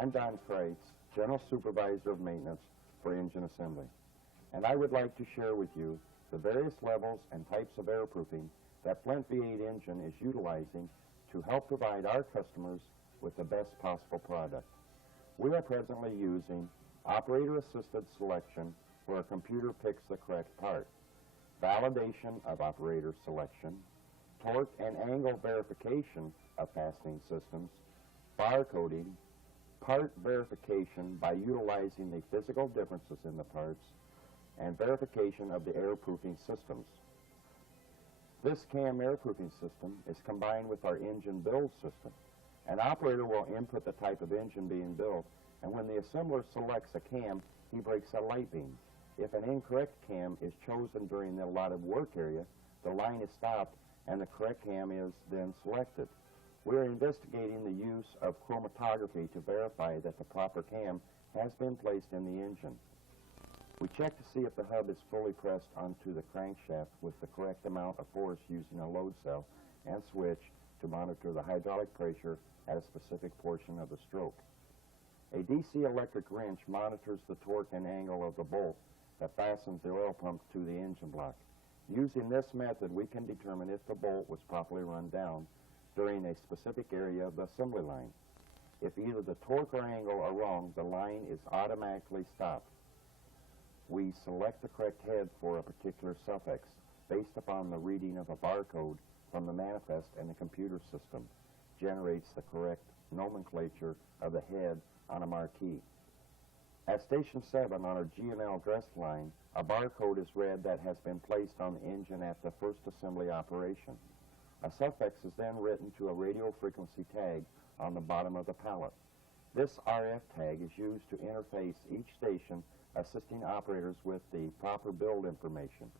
I'm Don Kreitz, General Supervisor of Maintenance for Engine Assembly, and I would like to share with you the various levels and types of airproofing that Flint V8 engine is utilizing to help provide our customers with the best possible product. We are presently using operator-assisted selection where a computer picks the correct part, validation of operator selection, torque and angle verification of fastening systems, bar coding, part verification by utilizing the physical differences in the parts, and verification of the airproofing systems. This CAM airproofing system is combined with our engine build system. An operator will input the type of engine being built, and when the assembler selects a cam, he breaks a light beam. If an incorrect cam is chosen during the allotted work area, the line is stopped and the correct cam is then selected. We are investigating the use of chromatography to verify that the proper cam has been placed in the engine. We check to see if the hub is fully pressed onto the crankshaft with the correct amount of force using a load cell and switch to monitor the hydraulic pressure at a specific portion of the stroke. A DC electric wrench monitors the torque and angle of the bolt that fastens the oil pump to the engine block. Using this method, we can determine if the bolt was properly run down during a specific area of the assembly line. If either the torque or angle are wrong, the line is automatically stopped. We select the correct head for a particular suffix based upon the reading of a barcode from the manifest, and the computer system generates the correct nomenclature of the head on a marquee. At Station 7 on our G&L dress line, a barcode is read that has been placed on the engine at the first assembly operation. A suffix is then written to a radio frequency tag on the bottom of the pallet. This RF tag is used to interface each station, assisting operators with the proper build information.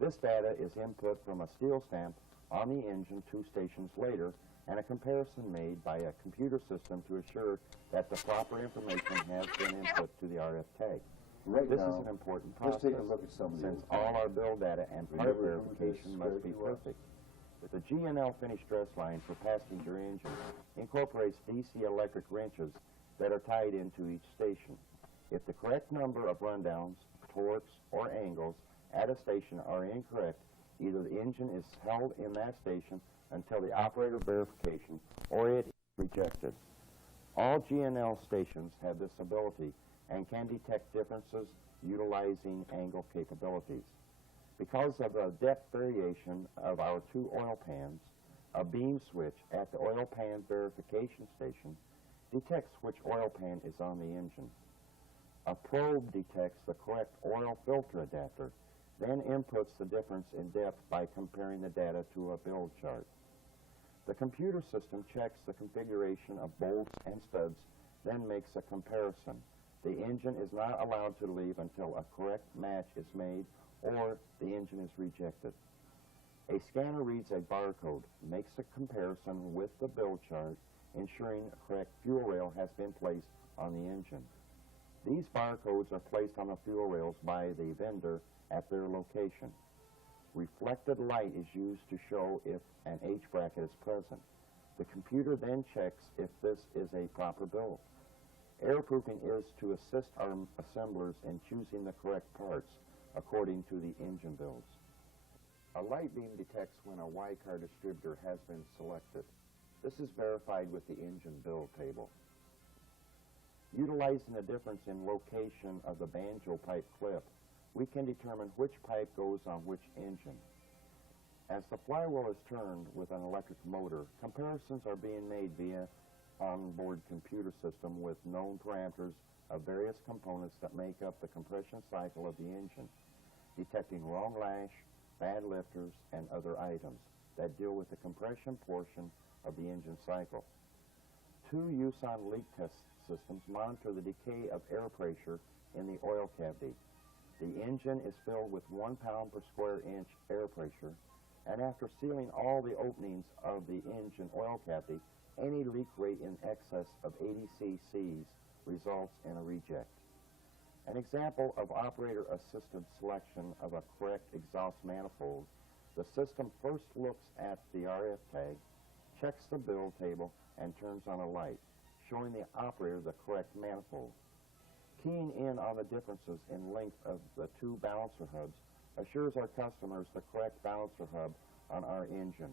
This data is input from a steel stamp on the engine 2 stations later, and a comparison made by a computer system to assure that the proper information has been input to the RF tag. This is an important process, take a look at some of since these. all our build data and part verification must be perfect. The G&L finished dress line for passenger engines incorporates DC electric wrenches that are tied into each station. If the correct number of rundowns, torques, or angles at a station are incorrect, either the engine is held in that station until the operator verification or it is rejected. All G&L stations have this ability and can detect differences utilizing angle capabilities. Because of the depth variation of our 2 oil pans, a beam switch at the oil pan verification station detects which oil pan is on the engine. A probe detects the correct oil filter adapter, then inputs the difference in depth by comparing the data to a build chart. The computer system checks the configuration of bolts and studs, then makes a comparison. The engine is not allowed to leave until a correct match is made or the engine is rejected. A scanner reads a barcode, makes a comparison with the build chart, ensuring a correct fuel rail has been placed on the engine. These barcodes are placed on the fuel rails by the vendor at their location. Reflected light is used to show if an H bracket is present. The computer then checks if this is a proper build. Airproofing is to assist our assemblers in choosing the correct parts according to the engine builds. A light beam detects when a Y-car distributor has been selected. This is verified with the engine build table. Utilizing the difference in location of the banjo pipe clip, we can determine which pipe goes on which engine. As the flywheel is turned with an electric motor, comparisons are being made via onboard computer system with known parameters of various components that make up the compression cycle of the engine, detecting wrong lash, bad lifters, and other items that deal with the compression portion of the engine cycle. 2 USON leak test systems monitor the decay of air pressure in the oil cavity. The engine is filled with 1 pound per square inch air pressure, and after sealing all the openings of the engine oil cavity, any leak rate in excess of 80 cc's results in a reject. An example of operator-assisted selection of a correct exhaust manifold, the system first looks at the RF tag, checks the build table, and turns on a light, showing the operator the correct manifold. Keying in on the differences in length of the two balancer hubs assures our customers the correct balancer hub on our engine.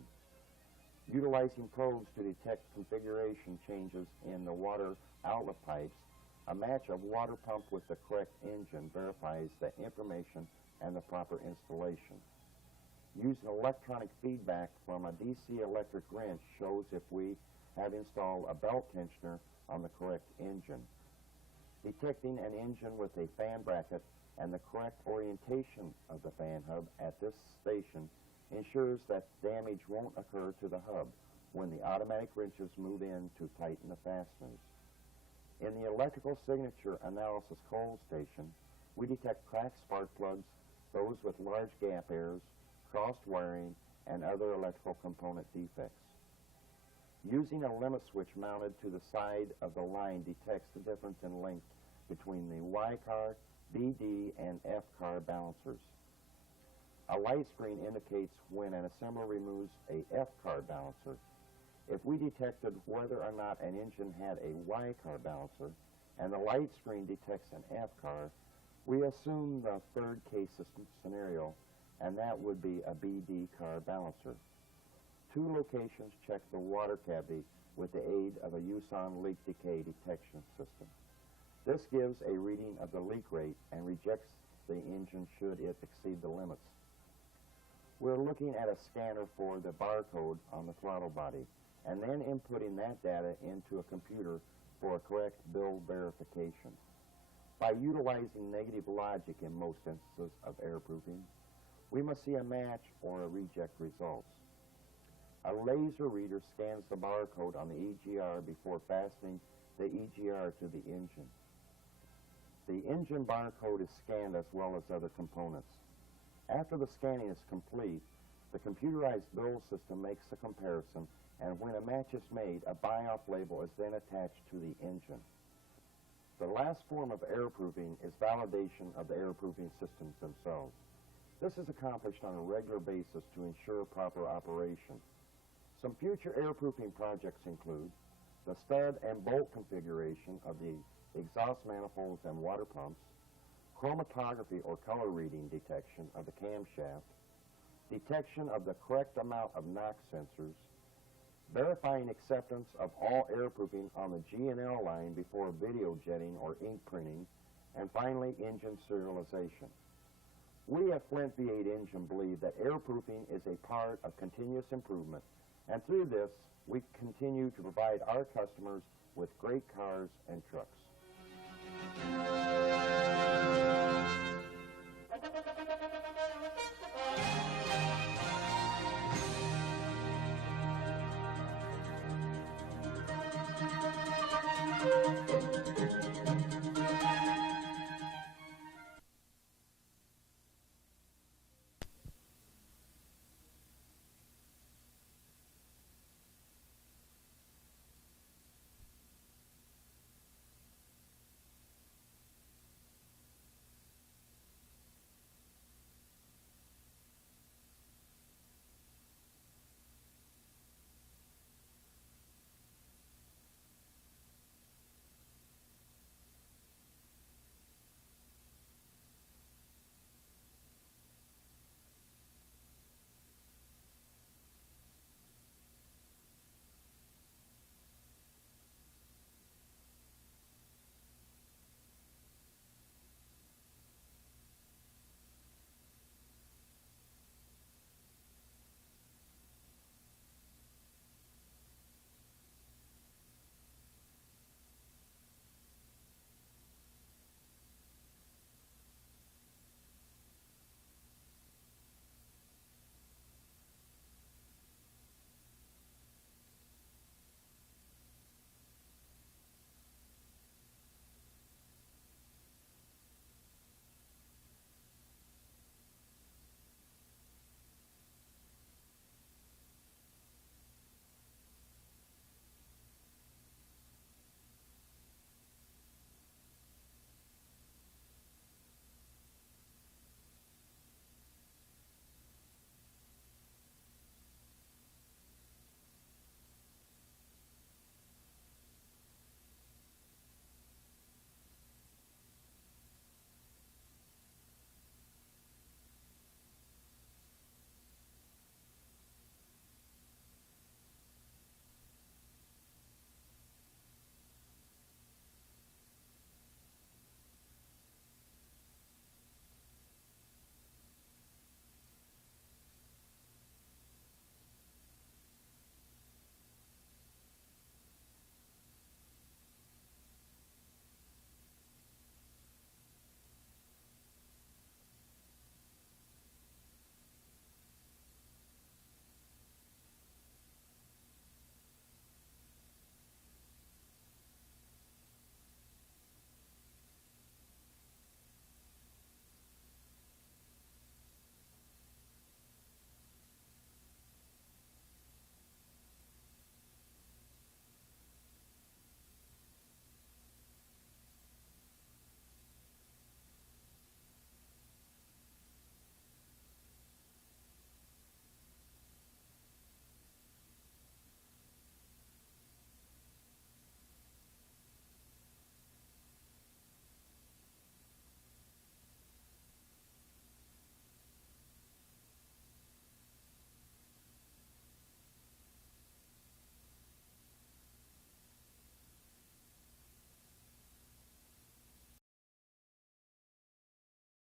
Utilizing probes to detect configuration changes in the water outlet pipes, a match of water pump with the correct engine verifies the information and the proper installation. Using electronic feedback from a DC electric wrench shows if we have installed a belt tensioner on the correct engine. Detecting an engine with a fan bracket and the correct orientation of the fan hub at this station ensures that damage won't occur to the hub when the automatic wrenches move in to tighten the fasteners. In the electrical signature analysis coil station, we detect cracked spark plugs, those with large gap errors, crossed wiring, and other electrical component defects. Using a limit switch mounted to the side of the line detects the difference in length between the Y-car, BD, and F-car balancers. A light screen indicates when an assembler removes a F-car balancer. If we detected whether or not an engine had a Y-car balancer and the light screen detects an F-car, we assume the third case scenario, and that would be a BD car balancer. Two locations check the water cavity with the aid of a USON leak decay detection system. This gives a reading of the leak rate and rejects the engine should it exceed the limits. We're looking at a scanner for the barcode on the throttle body and then inputting that data into a computer for a correct bill verification. By utilizing negative logic in most instances of airproofing, we must see a match or a reject results. A laser reader scans the barcode on the EGR before fastening the EGR to the engine. The engine barcode is scanned as well as other components. After the scanning is complete, the computerized bill system makes a comparison, and when a match is made, a buy-off label is then attached to the engine. The last form of airproofing is validation of the airproofing systems themselves. This is accomplished on a regular basis to ensure proper operation. Some future airproofing projects include the stud and bolt configuration of the exhaust manifolds and water pumps, chromatography or color reading detection of the camshaft, detection of the correct amount of NOx sensors, verifying acceptance of all airproofing on the G&L line before video jetting or ink printing, and finally, engine serialization. We at Flint V8 Engine believe that airproofing is a part of continuous improvement, and through this, we continue to provide our customers with great cars and trucks.